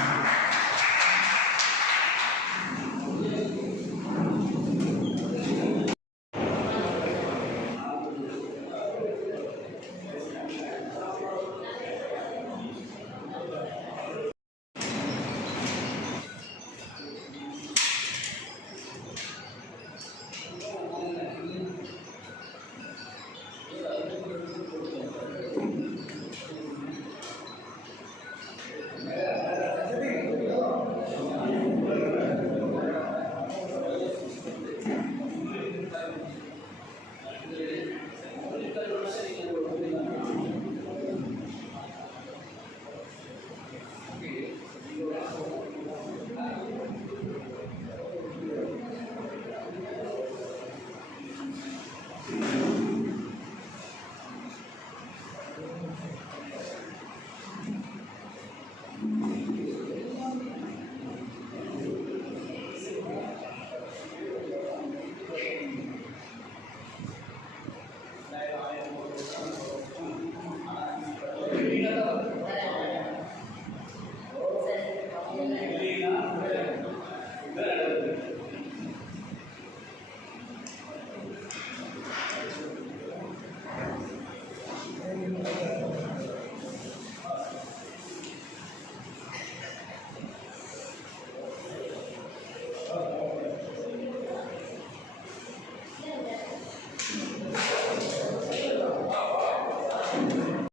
Jesus.